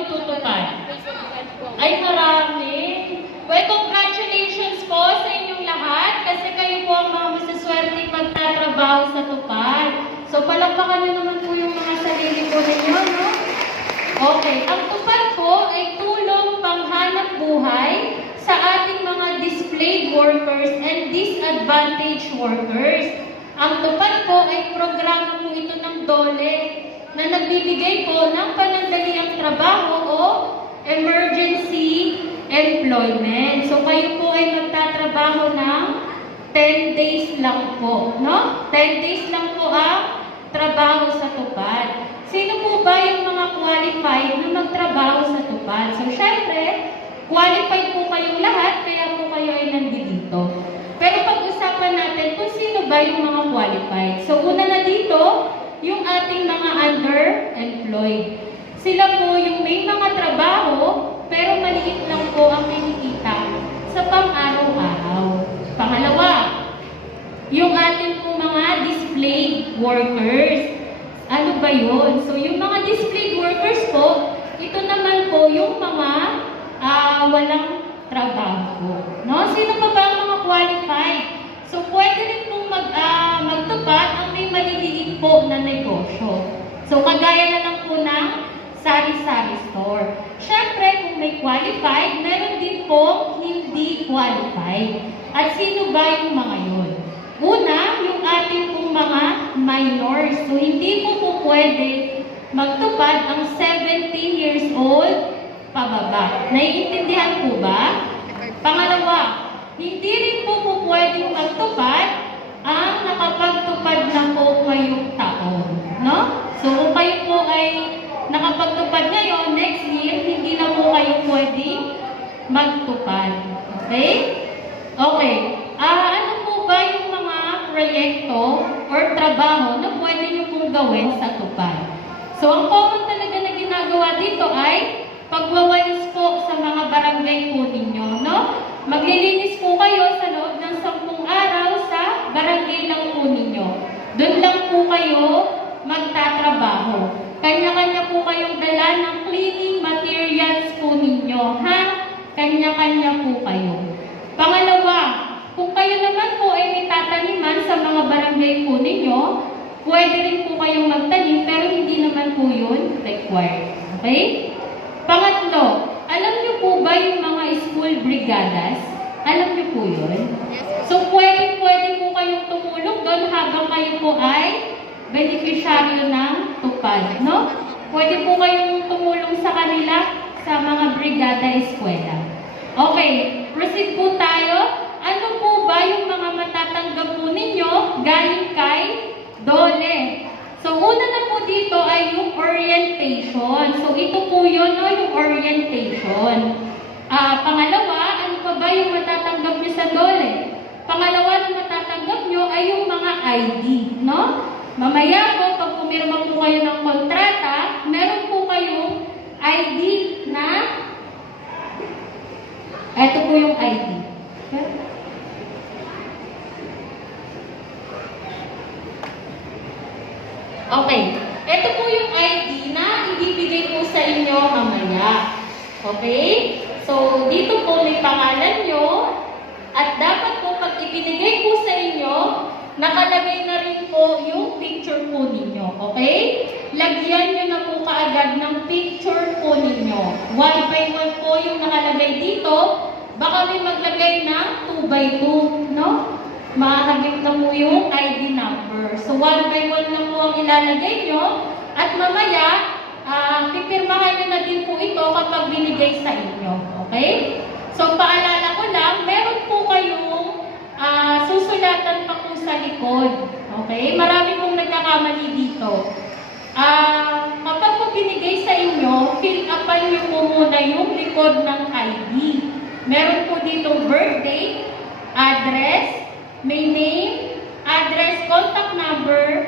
magtutupad? Ay, marami. Well, congratulations po sa inyong lahat kasi kayo po ang mga masaswerte magtatrabaho sa tupad. So, palakpakan nyo naman po yung mga sarili po ninyo, no? Okay, ang tupad po ay tulong panghanap buhay sa ating mga displaced workers and disadvantaged workers. Ang tupad po ay programa po ito ng DOLE na nagbibigay po ng panandaliang trabaho o emergency employment. So, kayo po ay magtatrabaho ng 10 days lang po, no? 10 days lang po ang trabaho sa tupad. Sino po ba yung mga qualified na magtrabaho sa tupad? So, syempre, qualified po kayong lahat, kaya po kayo ay nandito. Pero pag-usapan natin kung sino ba yung mga qualified. So, una na dito, yung ating mga underemployed. Sila po yung may mga trabaho, pero maliit lang po ang kinikita sa pang-araw-araw. Pangalawa, yung ating po mga displayed workers. Ano ba yun? So, yung mga displayed workers po, ito naman po yung mga walang trabaho. No? Sino pa ba ang mga qualified? So, pwede rin pong magtupad ang may maliliit po na negosyo. So, kagaya na lang po ng sari-sari store. Siyempre, kung may qualified, meron din po hindi qualified. At sino ba yung mga yun? Una, yung ating pong mga minors. So, hindi po pwede magtupad ang 17 years old pababa. Naiintindihan po ba? Pangalawa, hindi rin po pwede magtupad ang nakapagtupad na po ngayong taon. No? So, kung kayo po ay nakapagtupad ngayon, next year, hindi na po kayo pwede magtupad. Okay? Okay. Ano po ba yung mga proyekto or trabaho na pwede nyo pong gawin sa tupad? So, ang common talaga na ginagawa dito ay pagwawalis po sa mga barangay po ninyo, no? Maglilinis po kayo sa loob ng 10 araw sa barangay lang po ninyo. Doon lang po kayo magtatrabaho. Kanya-kanya po kayong dala ng cleaning materials po ninyo, ha? Kanya-kanya po kayo. Pangalawa, kung kayo naman po ay may tataniman sa mga barangay po ninyo, pwede rin po kayong magtanim pero hindi naman po yun required. Okay? Pangatlo, alam niyo po ba yung mga school brigadas? Alam niyo po yun? So, pwede po kayong tumulong doon habang kayo po ay beneficiaryo ng tupad, no? Pwede po kayong tumulong sa kanila sa mga brigada eskwela. Okay, proceed po tayo. Ano po ba yung mga matatanggap po ninyo galing kay DOLE? So, una na po dito ay yung orientation. So, ito po yun, no, yung orientation. Pangalawa, ano pa ba yung matatanggap nyo sa DOLE? Pangalawa na matatanggap nyo ay yung mga ID, no? Mamaya po, pag pumirma po kayo ng kontrata, meron po kayong ID na, eto po yung ID. Okay. Ito po yung ID na ibibigay po sa inyo mamaya. Okay? So, dito po may pangalan nyo at dapat po pag ibinigay po sa inyo, nakalagay na rin po yung picture po ninyo. Okay? Lagyan nyo na po kaagad ng picture po ninyo. 1 by 1 po yung nakalagay dito. Baka may maglagay na 2 by 2, no? Makakagit na po yung ID number. So, 1 by 1 lang po ang ilalagay nyo. At mamaya, pipirmahan nyo na din po ito kapag binigay sa inyo. Okay? So, paalala ko lang, meron po kayong susulatan pa po sa likod. Okay? Marami pong nagkakamali dito. Kapag po binigay sa inyo, fill upan nyo po muna yung likod ng ID. Meron po dito birthday, address, may name, address, contact number,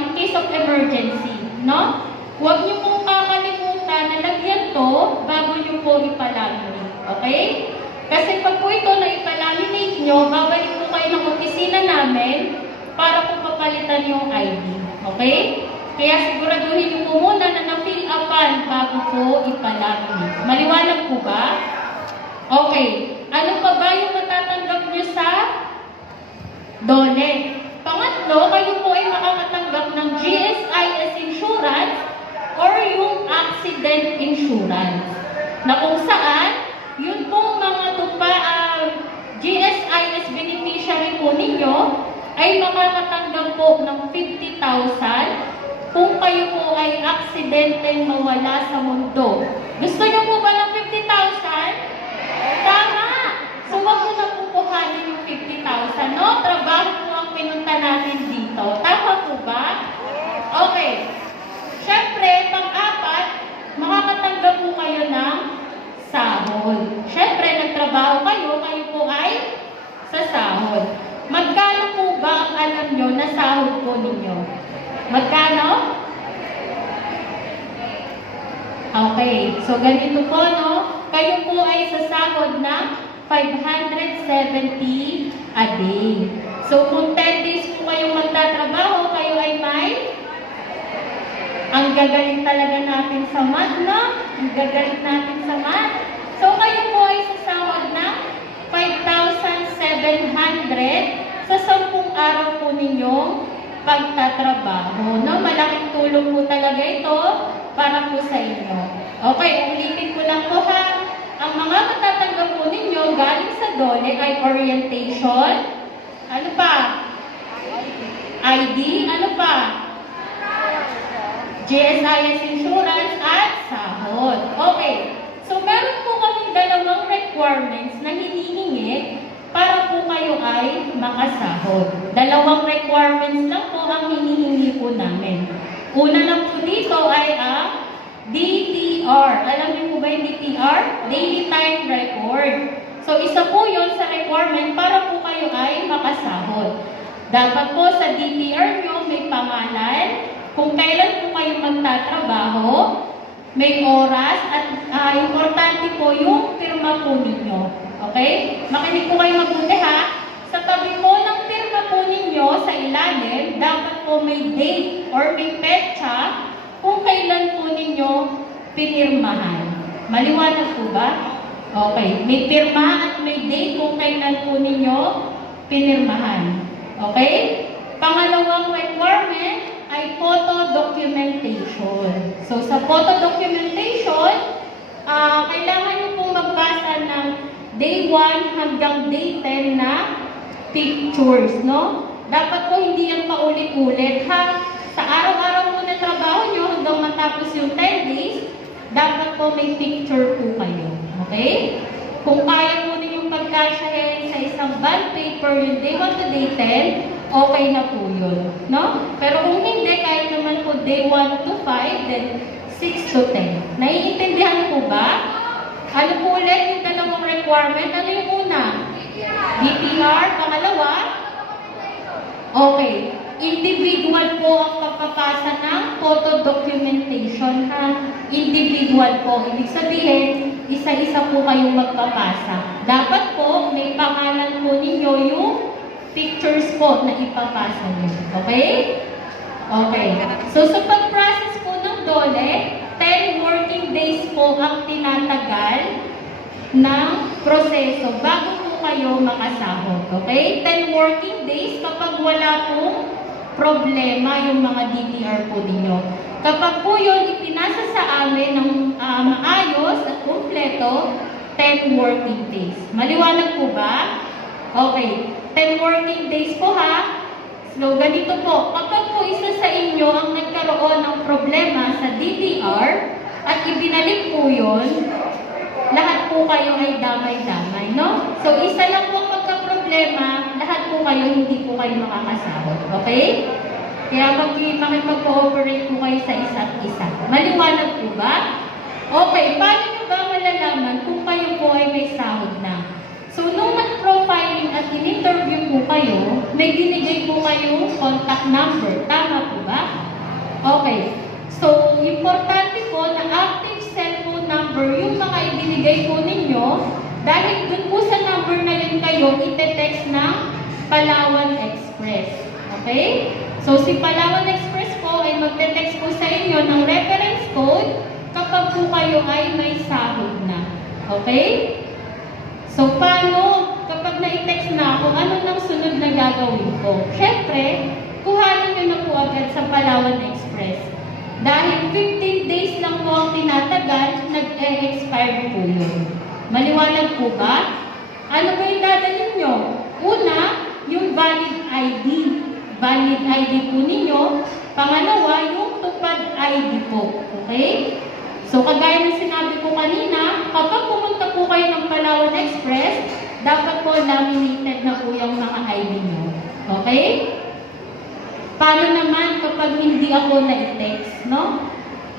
in case of emergency, no? Huwag niyo pong kakalimutan na lagyan to bago niyo po ipalaminate, okay? Kasi pag po ito na ipalaminate nyo, babalik po kayo ng opisina namin para po papalitan yung ID, okay? Kaya siguraduhin niyo po muna na na-fill upan bago po ipalaminate. po ba? Okay. Ano pa ba yung matatanggap nyo sa DOLE? Pangatlo, kayo po ay makakatanggap ng GSIS insurance or yung accident insurance. Na kung saan, yun pong mga GSIS beneficiary po ninyo ay makakatanggap po ng 50,000 kung kayo po ay aksidenteng mawala sa mundo. Gusto niyo po ba ng 50,000? Tama! So, wag mo na pupuhanin yung 50,000, no? Trabaho po ang pinunta natin dito. Tama po ba? Okay. Siyempre, pang-apat, makakatanggap po kayo ng sahod. Siyempre, nagtrabaho kayo po ay sa sahod. Magkano po ba ang alam nyo na sahod po ninyo? Magkano? Okay. So, ganito po, no? Kayo po ay sa sahod na 570 a day. So, kung 10 days po kayong magtatrabaho, kayo ay may ang gagaling talaga natin sa math, no? Ang gagaling natin sa math. So, kayo po ay sa sahod na 5,700 sa 10 araw po ninyong pagtatrabaho, no? Malaking tulong po talaga ito para po sa inyo. Okay, ulitin ko lang po ha. Ang mga matatanggap po ninyo galing sa DOLE ay orientation. Ano pa? ID. Ano pa? GSIS insurance at sahod. Okay. So, meron po kaming dalawang requirements na hinihingi para po kayo ay makasahod. Dalawang requirements lang po ang hinihingi po namin. Una lang po dito ay ang DTR. Alam niyo po ba yung DTR? Daily Time Record. So, isa po yun sa requirement para po kayo ay makasahod. Dapat po sa DTR nyo may pangalan, kung kailan po kayo magtatrabaho, may oras, at importante po yung pirma po ninyo. Okay? Makinig po kayo mabuti ha. Sa tabi po ng pirma po ninyo sa ilalim, dapat po may date or may petsa kung kailan po ninyo pinirmahan. Maliwanag po ba? Okay. May pirma at may date kung kailan po ninyo pinirmahan. Okay? Pangalawang requirement ay photo documentation. So, sa photo documentation, kailangan nyo pong magbasa ng day 1 hanggang day 10 na pictures, no? Dapat po hindi yan paulit-ulit, ha? Sa araw-araw po na trabaho nyo hanggang matapos yung 10 days, dapat po may picture po kayo. Okay? Kung kaya po ninyong pagkasyahin sa isang bond paper yung day 1 to day 10, okay na po yun. No? Pero kung hindi, kahit naman po day 1 to 5, then 6 to 10. Naiintindihan niyo po ba? Ano po ulit yung dalawang requirement? Ano yung una? DTR. Pangalawa? Okay. Individual po ang pagpapasa ng photo documentation, ha? Individual po. Ibig sabihin, isa-isa po kayong magpapasa. Dapat po, may pangalan po ninyo yung pictures po na ipapasa niyo. Okay? Okay. So, sa pag-process po ng DOLE, 10 working days po ang tinatagal ng proseso bago po kayo makasahod. Okay? 10 working days kapag wala pong problema yung mga DTR po ninyo. Kapag po yun ipinasa sa amin ng maayos at kumpleto, 10 working days. Maliwanag po ba? Okay. 10 working days po ha. So, ganito po. Kapag po isa sa inyo ang nagkaroon ng problema sa DTR at ibinalik po yun, lahat po kayo ay damay-damay, no? So, isa lang po ang magka-problema, lahat po kayo, hindi po kayo makakasahod. Okay? Kaya makipag-cooperate po kayo sa isa't isa. Maliwanag po ba? Okay, paano nyo ba malalaman kung kayo po ay may sahod na? So, nung nag-profiling at in-interview po kayo, may binigay po kayong contact number. Tama po ba? Okay. So, importante po na active cellphone number yung mga ibinigay po ninyo dahil dun po sa number na yun kayo ite-text ng Palawan Express. Okay? So, si Palawan Express po ay magte-text po sa inyo ng reference code kapag po kayo ay may sahod na. Okay? So, paano kapag na-text na ako, ano nang sunod na gagawin ko? Siyempre, kuhanin nyo na po agad sa Palawan Express. Dahil 15 days lang po ang tinatagal, nag-expire po yun. Maliwanag po ba? Ano ba yung dadalhin nyo? Una, yung valid ID. Valid ID po ninyo. Pangalawa, yung tupad ID po. Okay? So, kagaya ng sinabi ko kanina, kapag pumunta po kayo ng Palawan Express, dapat po laminated na po yung mga ID nyo. Okay? Paano naman kapag hindi ako na-text, no?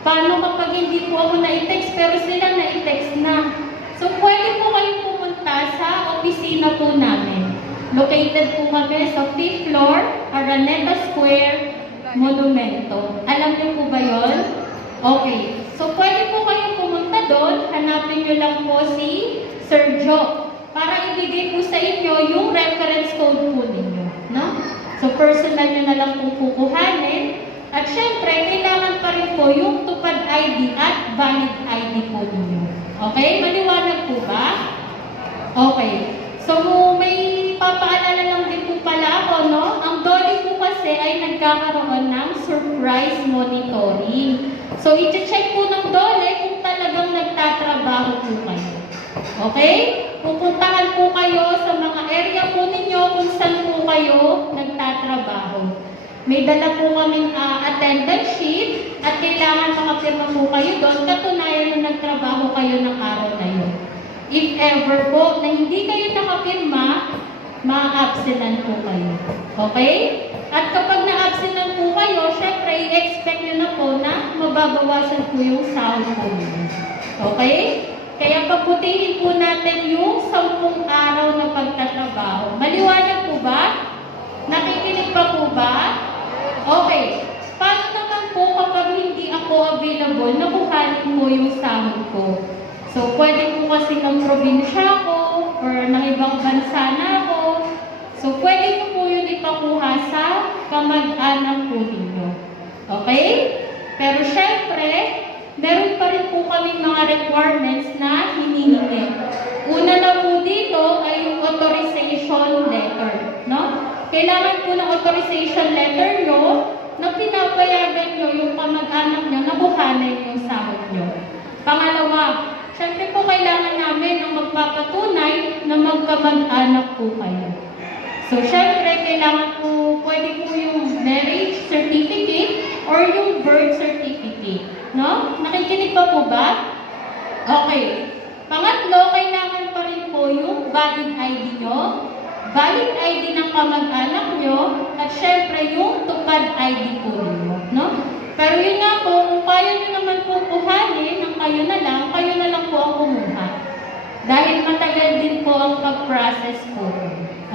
Paano kapag hindi po ako na-text, pero sila na-text na? So, pwede po kayong pumunta sa opisina po namin. Located po kami sa 5th floor, Araneta Square, Monumento. Alam niyo po ba yun? Okay. So, pwede po kayong pumunta doon, hanapin nyo lang po si Sir Joe para ibigay po sa inyo yung reference code po ninyo. No? So, personal nyo na lang po kukuhanin. At syempre, kailangan pa rin po yung tupad ID at valid ID po ninyo. Okay? Maliwanag po ba? Okay. So, may papaalala lang din po pala ako, no? Ang Dolly po kasi ay nagkakaroon ng surprise monitoring. So, i-check po ng Dole kung talagang nagtatrabaho po kayo. Okay? Pupuntahan po kayo sa mga area po ninyo kung saan po kayo nagtatrabaho. May dala po kaming attendance sheet at kailangan makapirma po kayo doon. Katunayan na nagtrabaho kayo ng araw na yun. If ever po na hindi kayo nakapirma, ma-absentan po kayo. Okay? At kapag na-absentan po kayo, syempre, i-expect nyo na po na mababawasan po yung sahod po ninyo. Okay? Kaya pagputihin po natin yung 10 araw na pagtatrabaho. Maliwanag po ba? Nakikinig pa po ba? Okay. Paano naman po kapag hindi ako available, nakuhanin po yung sahod ko? So, pwede po kasi ng probinsya ko or ng ibang bansa na ako. So, pwede po po yun ipakuha sa kamag-anak po ninyo. Okay? Pero syempre, meron pa rin po kami mga requirements na hinihingi. Una na po dito ay yung authorization letter. No? Kailangan po ng authorization letter nyo na pinapayagan nyo yung kamag-anak nyo na kuhanin yung sahod nyo. Pangalawa, syempre po kailangan namin ang magpapatunay na magkamag-anak po kayo. So, syempre, kailangan po, pwede po yung marriage certificate or yung birth certificate. No? Nakikinig pa po ba? Okay. Pangatlo, kailangan pa rin po yung valid ID nyo, valid ID ng kamag-anak nyo, at syempre yung tupad ID po ninyo. No? Pero yun nga po, kung kaya nyo naman po kuhanin, ng kayo na lang po ang kumuha. Dahil matagal din po ang pag-process po.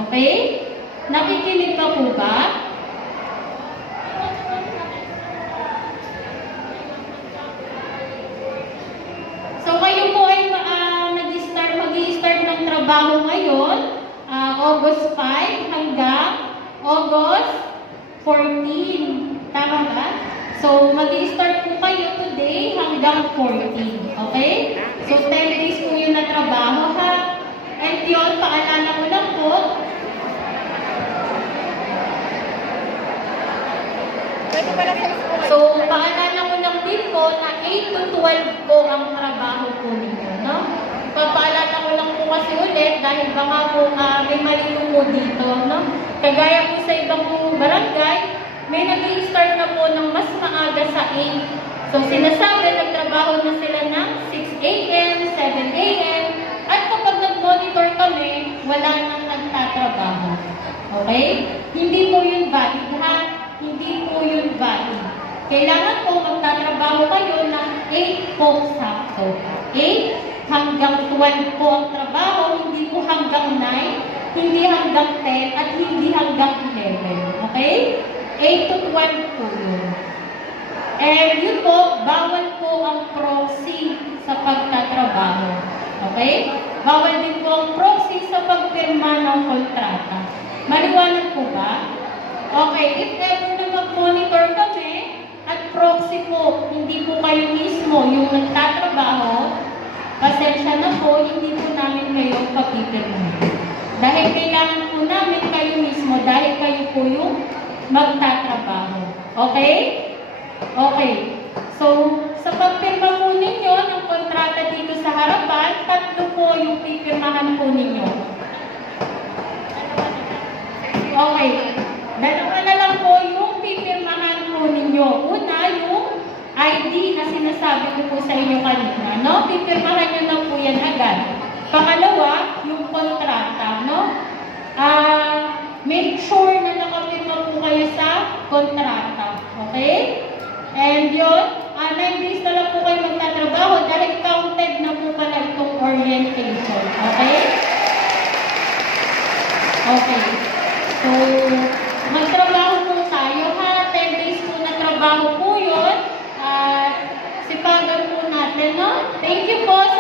Okay? Nakikinig pa po ba? So kayo po ay mag-i-start ng trabaho ngayon, August 5 hanggang August 14. Tama ba? So mag-i-start po kayo today hanggang 14. Okay? So 10 days po yun na trabaho ha. And yun, paalala ko lang po, so, paalala ko lang din po na 8 to 12 po ang trabaho po ninyo, no? Papaalala ko lang po kasi ulit dahil baka po may mali po dito, no? Kagaya po sa ibang barangay, may nag-i-start na po ng mas maaga sa 8. So, sinasabi, nagtrabaho na sila ng 6 a.m., 7 a.m., at kapag nag-monitor kami, wala nang nagtatrabaho. Okay? Hindi po yun valid, ha? Hindi po yun valid. Kailangan po magtatrabaho kayo ng 8 po sakto. 8 hanggang 12 po ang trabaho, hindi po hanggang 9, hindi hanggang 10, at hindi hanggang 11. Okay? 8 to 12 po yun. And yun po, bawal po ang proxy sa pagtatrabaho. Okay? Bawal din po ang proxy sa pagpirma ng kontrata. Maliwanag po ba? Okay, if ever na mag-monitor kami at proxy po, hindi po kayo mismo yung nagtatrabaho, pasensya na po, hindi po namin kayo papipirmahan. Dahil kailangan po namin kayo mismo, dahil kayo po yung magtatrabaho. Okay? Okay. So, sa pagpirma po ninyo ng kontrata dito sa harapan, 3 po yung pipirmahan po ninyo. Okay. 2 na lang po yung pipirmahan po ninyo. Una, yung ID na sinasabi ko po sa inyo kanina, no? Pipirmahan nyo na po yan agad. Pangalawa, yung kontrata, no? Make sure na nakapirma po kayo sa kontrata. Okay? And yun, 9 days na lang po kayo magtatrabaho dahil counted na po pala itong orientation. Okay? Okay. So, magtrabaho po tayo ha. 10 days po na trabaho po yun. Sipagan po natin, no? Thank you po.